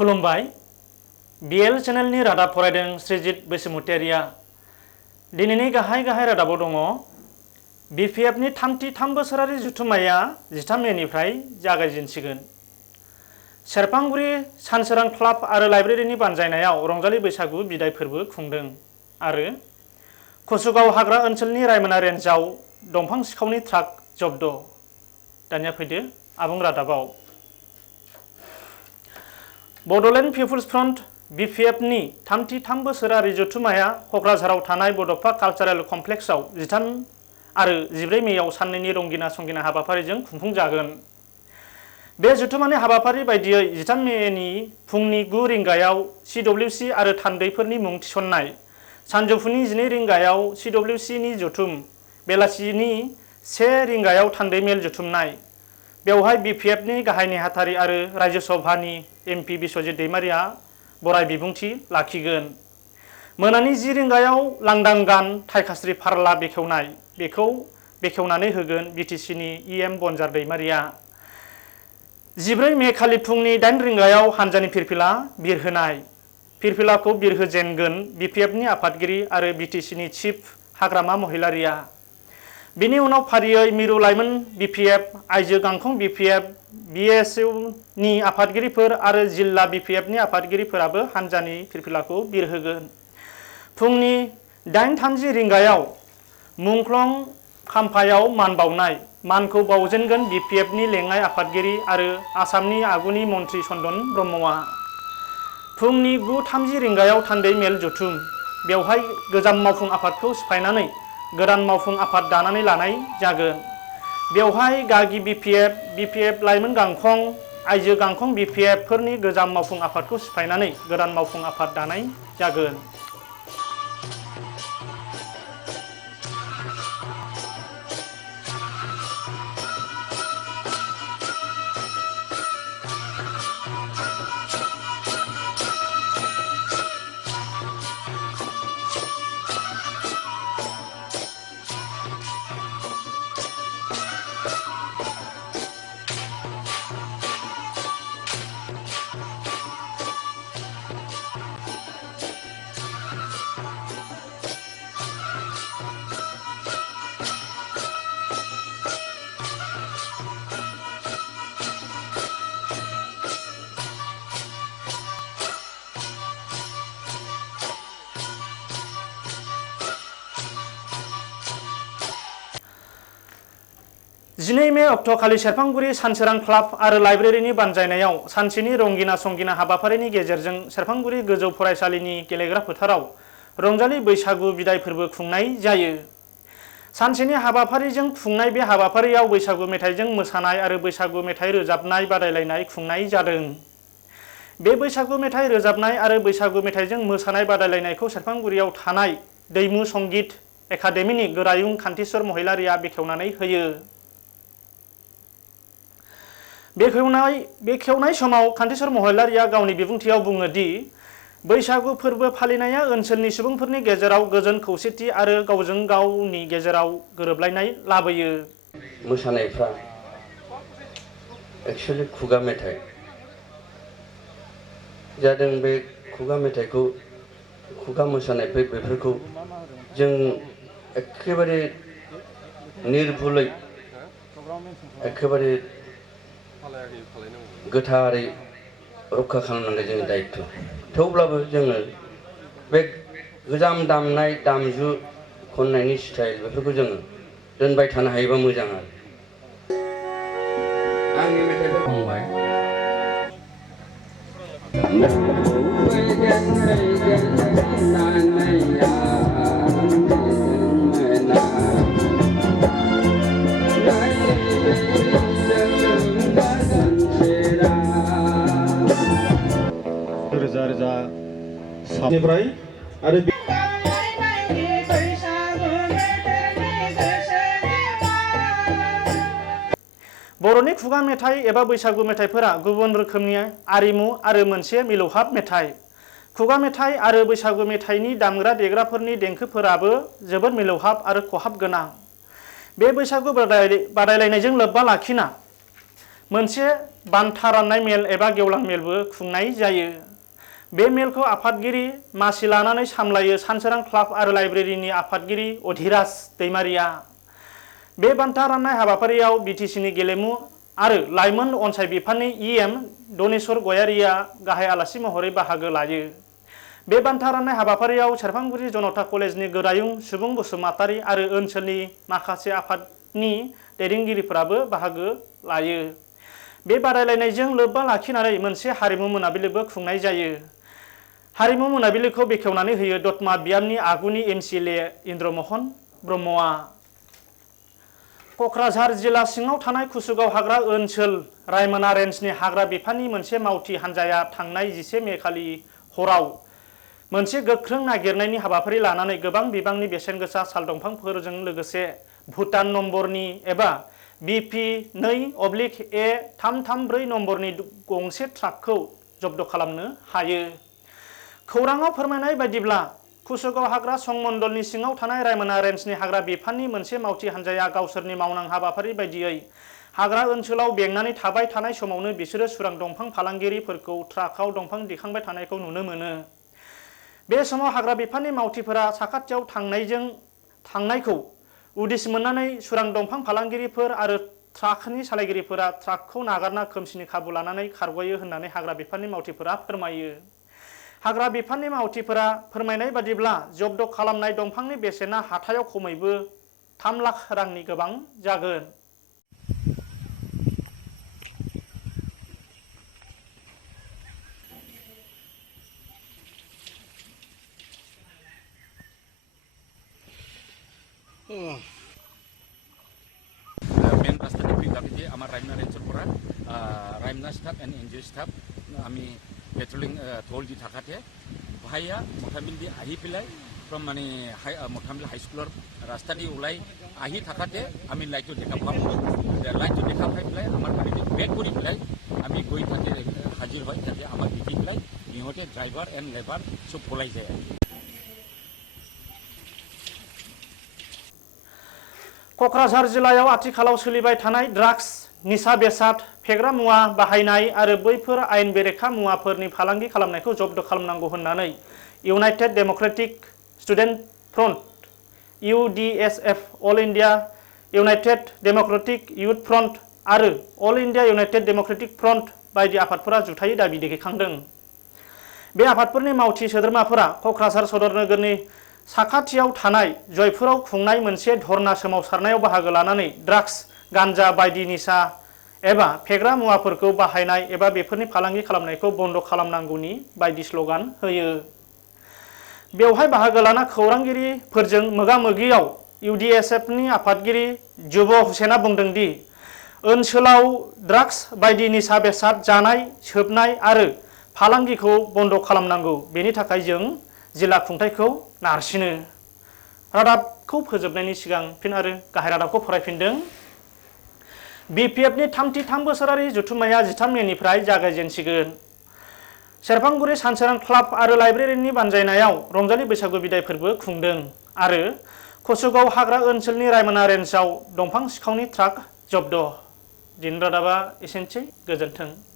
खुलुमबाय BL चेनेलनि रादाब फरायदों श्रीजित बैसोमुतियारिया। दिनैनि गाहाय रादाबाव दङ BPFनि 33 बोसोरारि जथुम्माया 13 मेनिफ्राय जागायजेनसिगोन। सेरफांगुरि सानसोरां क्लाब आरो लाइब्रेरिनि बानजायनायाव रंजालि बैसागु बिदाय फोरबो खुंदों आरो कसुगाव हाग्रा ओनसोलनि रायमना रेन्जआव दंफां सिखावनि ट्राक जब्द। दानिया फैदो आबुं रादाबाव। बड'लेण्ड पिपुल्स फ्रन्ट BPFनि 33 बोसोरारि जथुम्माया क'क्राझाराव थानाय बड'फा कालचारेल कमप्लेक्सआव 13 आरो 14 मेयाव साननैनि रंगिना संगिना हाबाफारिजों खुंफुंजागोन। बे जथुम्मानि हाबाफारि बायदियै 13 मेनि फुंनि 9 रिंगायाव CWC आरो थान्दैफोरनि मुं थिसननाय, सानजौफुनि 12 रिंगायाव CWCनि जथुम, बेलासिनि 1 रिंगायाव थान्दै मेल जथुमनाय। बेवहाय BPFनि गाहाय नेहाथारि आरो रायजो सभानि MP बिश्वजित दैमारिया बराय बिबुंथि लाखिगोन। मोनानि 10 रिंगायाव लांदां गान थाइखास्रि फारला बेखेवनाय, बेखौ बेखेवनानै होगोन BTCनि EM बनजार दैमारिया। 14 मे खालि फुंनि 8 रिंगायाव हानजानि फिरफिला बिरहोनाय, फिरफिलाखौ बिरहोजेनगोन BPFनि आफादगिरि आरो BTCनि चिफ हाग्रामा महिलारिया। बेनि उनाव फारियै मिरु लाइमोन BPF, आइजो गांखं BPF, BSUनि आफादगिरिफोर आरो जिल्ला BPFनि आफादगिरिफोराबो हानजानि फिरफिलाखौ बिरहोगोन। फुंनि 8:30 रिंगायाव मुंख्लं खाम्फायाव मान बावनाय, मानखौ बावजेनगोन BPFनि लेङाइ आफादगिरि आरो आसामनि आगुनि मन्थ्रि चन्दन ब्रह्मआ। फुंनि 9:30 रिंगायाव थान्दै मेल जथुम, बेवहाय गोजाम मावफुं आफादखौ सिफायनानै गोदान मावफुं आफाद दानानै लानाय जागोन। बेवहाय गागि BPF, BPF लाइमोन गांखं, आइजो गांखं BPF फोरनि गोजाम मावफुं आफादखौ सिफायनानै गोदान मावफुं आफाद दानाय जागोन। मे अक्ट'खालि सेरफांगुरि सानसोरां क्लाब आरो लाइब्रेरिनि बानजायनायाव सानसेनि रंगिना संगिना हाबाफारिनि गेजेरजों सेरफांगुरि गोजौ फरायसालिनि गेलेग्रा फोथाराव रंजालि बैसागु बिदाय फोरबो खुंनाय जायो। सानसेनि हाबाफारिजों खुंनाय बे हाबाफारियाव बैसागु मेथाइजों मोसानाय आरो बैसागु मेथाइ रोजाबनाय बादायलायनाय खुंनाय जादों। बे बैसागु मेथाइ रोजाबनाय आरो बैसागु मेथाइजों मोसानाय बादायलायनायखौ सेरफांगुरियाव थानाय दैमु संगीत एकाडेमिनि गोरायुं कान्तिस्वर महिलारिया बेखेवनानै होयो। बेखेवनाय समाव कान्तिस्वर महिलारिया गावनि बिबुंथियाव बुङो दि बैसागु फोरबो फालिनाया ओनसोलनि सुबुंफोरनि गेजेराव गोजोन खौसेथि आरो गावजों गावनि गेजेराव गोरोबलायनाय लाबोयो। मोसानायफ्रा एक्चुअली खुगा मेथाइ जादों। बे खुगा मेथाइखौ, खुगा मोसानायफोर बेफोरखौ जों एखेबारे निर्भुलै एखेबारे गोथारै रक्षा खालामनांगौ जोंनि दायित्व। थेवब्लाबो जोङो बे गोजाम दामनाय दामजु खननायनि स्टाइल बेफोरखौ जोङो दोनबाय थानो हायोबा मोजां आरो। आंनि मेथाइखौ बुंबाय। रोजा साबनिफ्राय आरो बर'नि खुगा मेथाइ एबा बैसागु मेथाइफोरा गुबुन रोखोमनि आरिमु आरो मोनसे मिलौहाब मेथाइ। खुगा मेथाइ आरो बैसागु मेथाइनि दामग्रा देग्राफोरनि देंखोफोराबो जोबोद मिलौहाब आरो खहाब गोनां। बे बैसागु बादायलायनायजों लोब्बा लाखिना मोनसे बान्था राननाय मेल एबा गेवलां मेलबो खुंनाय जायो। बे मेलखौ आफादगिरि मासि लानानै सामलायो सानसोरां क्लाब आरो लाइब्रेरिनि आफादगिरि अधिराज दैमारिया। बे बान्था राननाय हाबाफारियाव बिटिसिनि गेलेमु आरो लाइमोन अनसाय बिफाननि EM दनेश्वर गयारिया गाहाय आलासि महरै बाहागो लायो। बे बान्था राननाय हाबाफारियाव सेरफांगुरि जनता कलेजनि गोरायुं सुबुं बसुमतारी आरो ओनसोलनि माखासे आफादनि दैदेनगिरिफोराबो बाहागो लायो। बे बादायलायनायजों लोब्बा लाखिनानै मोनसे हारिमु मोनाबिलिबो खुंनाय जायो। हारिमु मोनाबिलिखौ बेखेवनानै होयो दतमा बियामनि आगुनि MCLA इन्द्रमहन ब्रह्मआ। क'क्राझार जिल्ला सिङाव थानाय कुसुगाव हाग्रा ओनसोल रायमना रेन्जनि हाग्रा बिफाननि मोनसे मावथि हान्जाया थांनाय 10 मे खालि हराव मोनसे गोख्रों नागिरनायनि हाबाफारि लानानै गोबां बिबांनि बेसेन गोसा साल दंफांफोरजों लोगोसे भुटान नम्बरनि एबा BP 2/A334 नम्बरनि गंसे ट्राकखौ जब्द खालामनो हायो। खौराङाव फोरमायनाय बायदिब्ला कुसुगाव हाग्रा संमण्डलनि सिङाव थानाय रायमना रेन्जनि हाग्रा बिफाननि मोनसे मावथि हान्जाया गावसोरनि मावनां हाबाफारि बायदियै हाग्रा ओनसोलाव बेंनानै थाबाय थानाय समावनो बिसोरो सुरां दंफां फालांगिरिफोरखौ ट्राकआव दंफां दिखांबाय थानायखौ नुनो मोनो। बे समाव हाग्रा बिफाननि मावथिफोरा साखाथियाव थांनायखौ उदिस मोननानै सुरां दंफां फालांगिरिफोर आरो ट्राकनि सालायगिरिफोरा ट्राकखौ नागारना खोमसिनि खाबु लानानै खारग'यो होननानै हाग्रा बिफाननि मावथिफोरा फोरमायो। हाग्रा बिफाननि मावथिफोरा फोरमायनाय बादिब्ला जब्द खालामनाय दंफांनि बेसेना हाथायाव खमैबो 3 लाख रांनि गोबां जागोन। मेन रास्तानिफ्राय दाबिदि आमार रायमना रेन्जरफोरा रायमना स्टाफ एन्ड NGO स्टाफ आमी पेट्रलिंग थलदि थाखाते भाया मोठामिलदि आही पेलाय फ्रम माने मोठामिल हाई स्कुलर रास्तादि उलाई आही थाखाते आमी लाइटो देखा पाऊँ लाइटो देखा पाई पेलाय आमार गाड़ी बेट करी पेलाय आमी गई थाके हाजिर भाई थाके आमार बिदि पेलाय इहोते ड्राइवर एंड लेबर सब पलाई जाए। क'क्राझार जिल्लायाव आथिखालाव सोलिबाय थानाय ड्राग्स, निसा बेसाद, फेग्रा मुवा बाहायनाय आरो बैफोर आयेन बेरेखा मुवाफोरनि फालांगि खालामनायखौ जब्द खालामनांगौ होननानै united democratic student front UDSF, all India united democratic youth front आरो all India united democratic front बायदि आफादफोरा जुथायै दाबि दैखांदों। बे आफादफोरनि मावथि सोद्रोमाफोरा क'क्राझार सदर नोगोरनि साखाथियाव थानाय जयपुराव खुंनाय मोनसे धर्ना सोमावसारनायाव बाहागो लानानै ड्राग्स, गान्जा बायदि निसा एबा फेग्रा मुवाफोरखौ बाहायनाय एबा बेफोरनि फालांगि खालामनायखौ बन्द खालामनांगौनि बायदि स्ल'गान होयो। बेवहाय बाहागो लाना खौरांगिरिफोरजों मोगा-मोगियाव UDSFनि आफादगिरि जुब हुसेना बुंदों दि ओनसोलाव ड्राग्स बायदि निसा बेसाद जानाय, सोबनाय आरो फालांगिखौ बन्द खालामनांगौ। बेनि थाखाय जों जिल्ला खुंथायखौ नारसिनो। रादाबखौ फोजोबनायनि सिगां फिन आरो गाहाय रादाबखौ फरायफिनदों। BPFनि 33 बोसोरारि जथुम्माया 13 मेनिफ्राय जागायजेनसिगोन। सेरफांगुरि सानसोरां क्लाब आरो लाइब्रेरिनि बानजायनायाव रंजालि बैसागु बिदाय फोरबो खुंदों आरो कुसुगाव हाग्रा ओनसोलनि रायमना रेन्जआव दंफां सिखावनि ट्राक जब्द। दिन रादाबा एसेनोसै, गोजोन्थों।